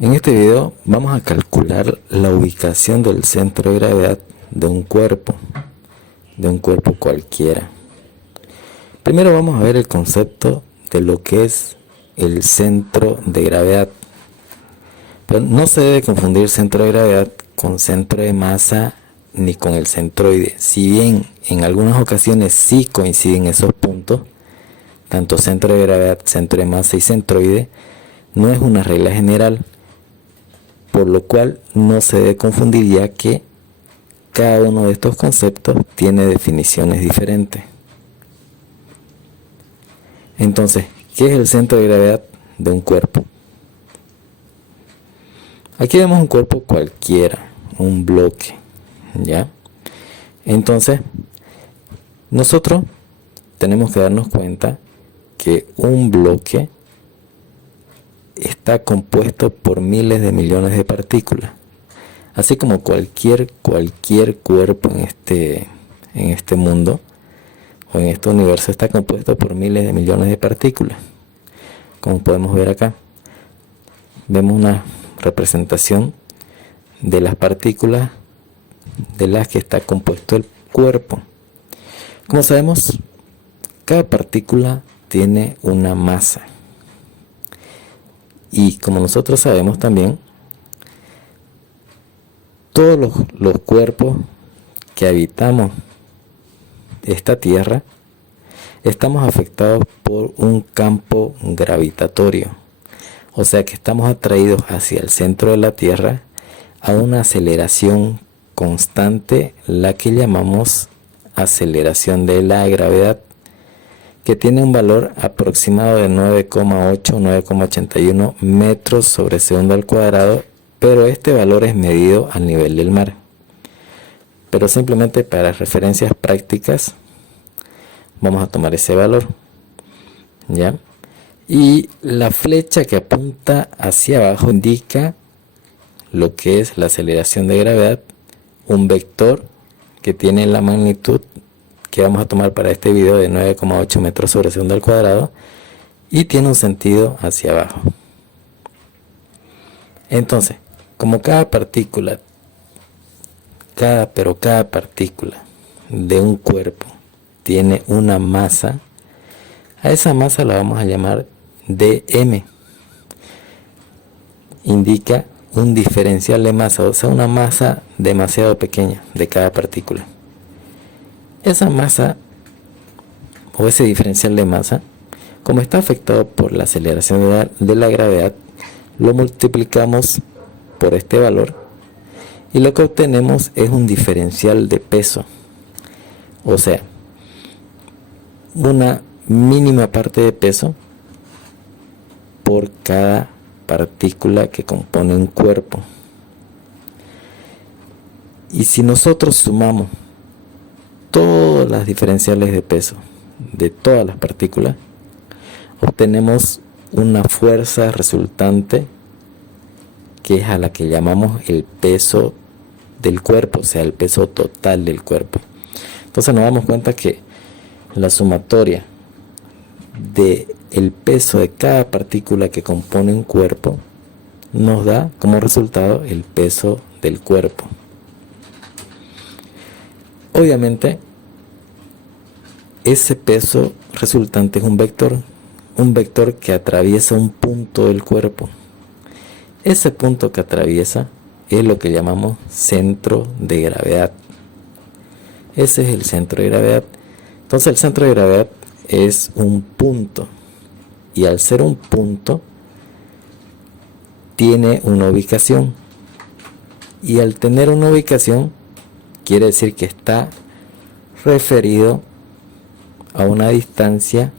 En este video vamos a calcular la ubicación del centro de gravedad de un cuerpo cualquiera. Primero vamos a ver el concepto de lo que es el centro de gravedad. Pero no se debe confundir centro de gravedad con centro de masa ni con el centroide. Si bien en algunas ocasiones sí coinciden esos puntos, tanto centro de gravedad, centro de masa y centroide, no es una regla general, por lo cual no se debe confundir, ya que cada uno de estos conceptos tiene definiciones diferentes. Entonces, ¿qué es el centro de gravedad de un cuerpo? Aquí vemos un cuerpo cualquiera, un bloque, ¿ya? Entonces, nosotros tenemos que darnos cuenta que un bloque está compuesto por miles de millones de partículas, así como cualquier cuerpo en este mundo o en este universo está compuesto por miles de millones de partículas. Como podemos ver acá, vemos una representación de las partículas de las que está compuesto el cuerpo. Como sabemos, cada partícula tiene una masa. Y como nosotros sabemos también, todos los cuerpos que habitamos esta Tierra estamos afectados por un campo gravitatorio. O sea que estamos atraídos hacia el centro de la Tierra a una aceleración constante, la que llamamos aceleración de la gravedad, que tiene un valor aproximado de 9,81 metros sobre segundo al cuadrado, pero este valor es medido al nivel del mar. Pero simplemente para referencias prácticas vamos a tomar ese valor, ¿ya? Y la flecha que apunta hacia abajo indica lo que es la aceleración de gravedad, un vector que tiene la magnitud que vamos a tomar para este video de 9,8 metros sobre segundo al cuadrado, y tiene un sentido hacia abajo. Entonces, como cada partícula de un cuerpo tiene una masa, a esa masa la vamos a llamar dm. Indica un diferencial de masa, o sea, una masa demasiado pequeña de cada partícula. Esa masa o ese diferencial de masa, como está afectado por la aceleración de la gravedad, lo multiplicamos por este valor y lo que obtenemos es un diferencial de peso, o sea, una mínima parte de peso por cada partícula que compone un cuerpo. Y si nosotros sumamos todas las diferenciales de peso de todas las partículas, obtenemos una fuerza resultante, que es a la que llamamos el peso del cuerpo, o sea, el peso total del cuerpo. Entonces nos damos cuenta que la sumatoria de el peso de cada partícula que compone un cuerpo nos da como resultado el peso del cuerpo. Obviamente, ese peso resultante es un vector que atraviesa un punto del cuerpo. Ese punto que atraviesa es lo que llamamos centro de gravedad. Ese es el centro de gravedad. Entonces el centro de gravedad es un punto, y al ser un punto tiene una ubicación, y al tener una ubicación quiere decir que está referido a una distancia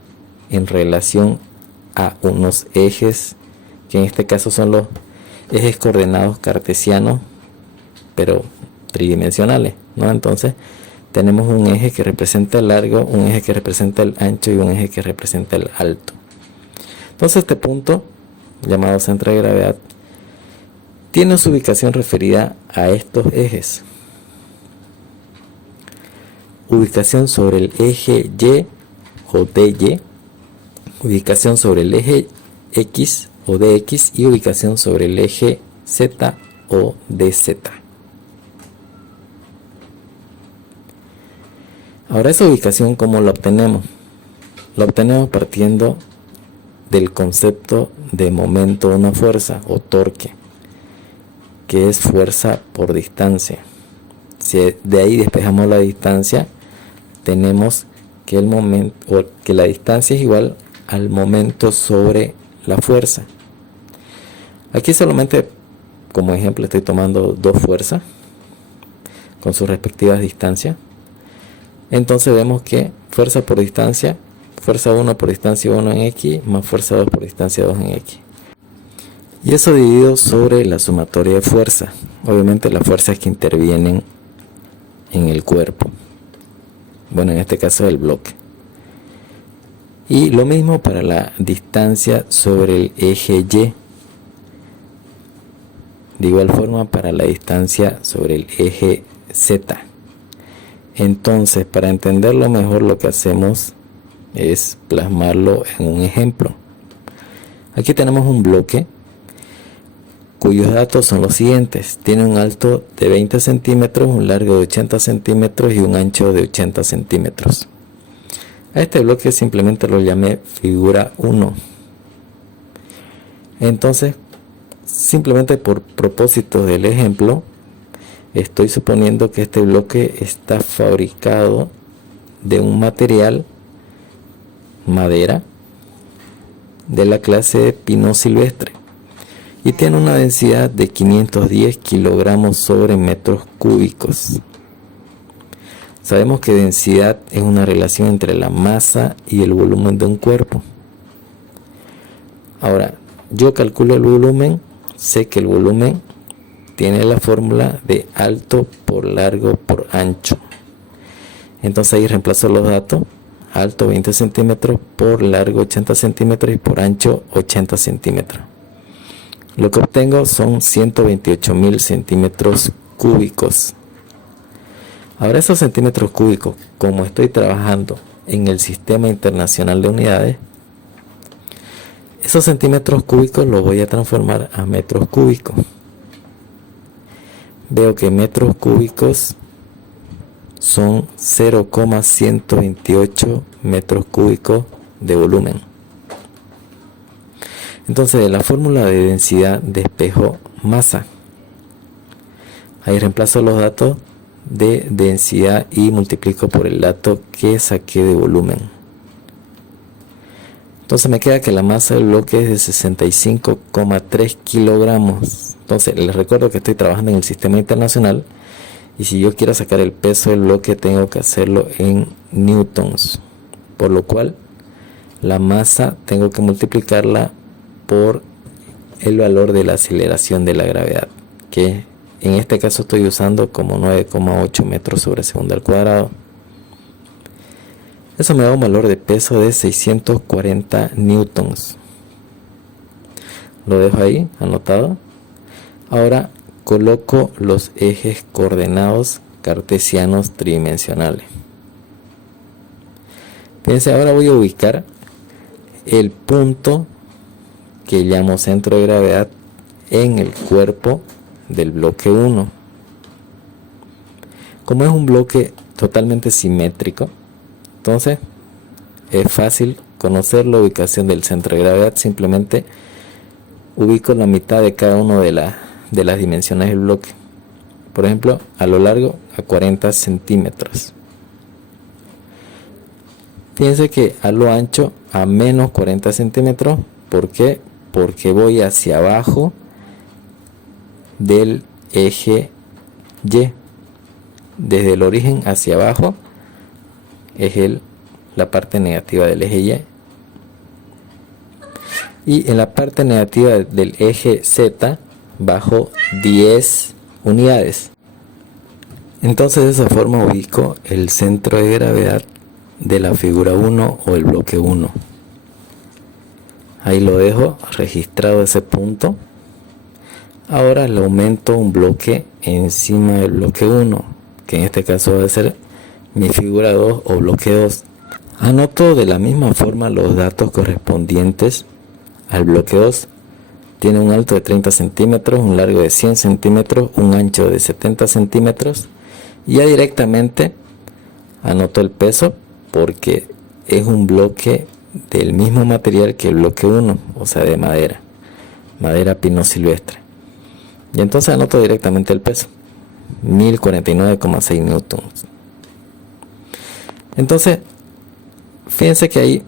en relación a unos ejes, que en este caso son los ejes coordenados cartesianos, pero tridimensionales, ¿no? Entonces tenemos un eje que representa el largo, un eje que representa el ancho y un eje que representa el alto. Entonces este punto, llamado centro de gravedad, tiene su ubicación referida a estos ejes. Ubicación sobre el eje Y o DY, ubicación sobre el eje X o DX y ubicación sobre el eje Z o DZ. Ahora, esa ubicación, ¿cómo la obtenemos? La obtenemos partiendo del concepto de momento de una fuerza o torque, que es fuerza por distancia. Si de ahí despejamos la distancia, tenemos que el momento, o que la distancia es igual al momento sobre la fuerza. Aquí solamente como ejemplo estoy tomando dos fuerzas con sus respectivas distancias. Entonces vemos que fuerza por distancia, fuerza 1 por distancia 1 en X más fuerza 2 por distancia 2 en X. Y eso dividido sobre la sumatoria de fuerzas. Obviamente las fuerzas que intervienen en el cuerpo. Bueno, en este caso el bloque. Y lo mismo para la distancia sobre el eje Y. De igual forma para la distancia sobre el eje Z. Entonces, para entenderlo mejor, lo que hacemos es plasmarlo en un ejemplo. Aquí tenemos un bloque cuyos datos son los siguientes. Tiene un alto de 20 centímetros, un largo de 80 centímetros y un ancho de 80 centímetros. A este bloque simplemente lo llamé figura 1. Entonces, simplemente por propósito del ejemplo, estoy suponiendo que este bloque está fabricado de un material, madera, de la clase de pino silvestre y tiene una densidad de 510 kilogramos sobre metros cúbicos. Sabemos que densidad es una relación entre la masa y el volumen de un cuerpo. Ahora, yo calculo el volumen, sé que el volumen tiene la fórmula de alto por largo por ancho. Entonces ahí reemplazo los datos: alto 20 centímetros, por largo 80 centímetros y por ancho 80 centímetros. Lo que obtengo son 128.000 centímetros cúbicos. Ahora, esos centímetros cúbicos, como estoy trabajando en el Sistema Internacional de Unidades, esos centímetros cúbicos los voy a transformar a metros cúbicos. Veo que metros cúbicos son 0,128 metros cúbicos de volumen. Entonces, de la fórmula de densidad despejo masa. Ahí reemplazo los datos de densidad y multiplico por el dato que saqué de volumen. Entonces me queda que la masa del bloque es de 65,3 kilogramos. Entonces les recuerdo que estoy trabajando en el Sistema Internacional y si yo quiero sacar el peso del bloque tengo que hacerlo en newtons, por lo cual la masa tengo que multiplicarla por el valor de la aceleración de la gravedad, que en este caso estoy usando como 9,8 metros sobre segundo al cuadrado. Eso me da un valor de peso de 640 newtons. Lo dejo ahí anotado. Ahora coloco los ejes coordenados cartesianos tridimensionales. Fíjense, ahora voy a ubicar el punto que llamo centro de gravedad en el cuerpo del bloque 1. Como es un bloque totalmente simétrico, entonces es fácil conocer la ubicación del centro de gravedad. Simplemente ubico la mitad de cada una de las dimensiones del bloque. Por ejemplo, a lo largo a 40 centímetros. Fíjense que a lo ancho a menos 40 centímetros. ¿Por qué? Porque voy hacia abajo del eje Y. Desde el origen hacia abajo es la parte negativa del eje Y. Y en la parte negativa del eje Z bajo 10 unidades. Entonces de esa forma ubico el centro de gravedad de la figura 1 o el bloque 1. Ahí lo dejo registrado ese punto. Ahora le aumento un bloque encima del bloque 1, que en este caso va a ser mi figura 2 o bloque 2. Anoto de la misma forma los datos correspondientes al bloque 2. tiene un alto de 30 centímetros, un largo de 100 centímetros, un ancho de 70 centímetros. Y ya directamente anoto el peso porque es un bloque del mismo material que el bloque 1, o sea, de madera pino silvestre. Y entonces anoto directamente el peso, 1049,6 newtons. Entonces, fíjense que ahí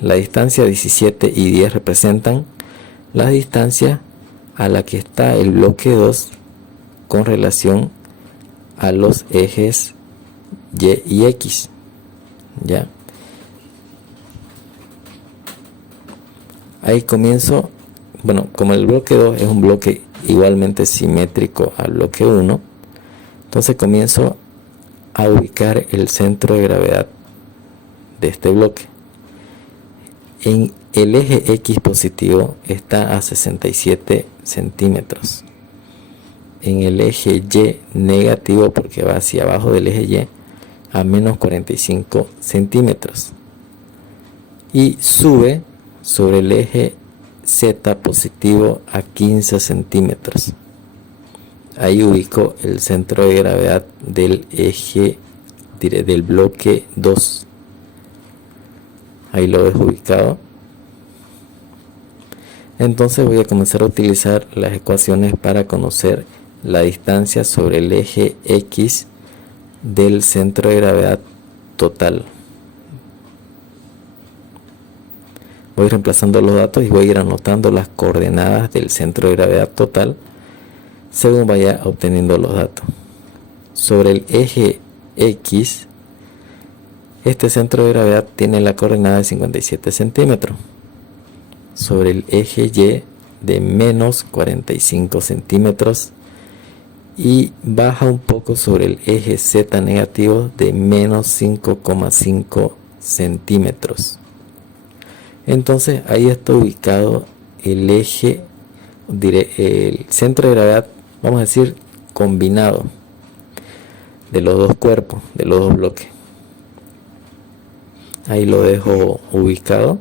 la distancia 17 y 10 representan la distancia a la que está el bloque 2 con relación a los ejes Y y X. ¿Ya? Ahí comienzo, bueno, como el bloque 2 es un bloque igualmente simétrico al bloque 1, entonces comienzo a ubicar el centro de gravedad de este bloque. En el eje X positivo está a 67 centímetros. En el eje Y negativo, porque va hacia abajo del eje Y, a menos 45 centímetros. Y sube sobre el eje Z positivo a 15 centímetros. Ahí ubico el centro de gravedad del eje del bloque 2. Ahí lo dejo ubicado. Entonces voy a comenzar a utilizar las ecuaciones para conocer la distancia sobre el eje X del centro de gravedad total. Voy reemplazando los datos y voy a ir anotando las coordenadas del centro de gravedad total según vaya obteniendo los datos. Sobre el eje X, este centro de gravedad tiene la coordenada de 57 centímetros. Sobre el eje Y, de menos 45 centímetros. Y baja un poco sobre el eje Z negativo de menos 5,5 centímetros. Entonces ahí está ubicado el eje, el centro de gravedad, vamos a decir, combinado de los dos cuerpos, de los dos bloques. Ahí lo dejo ubicado.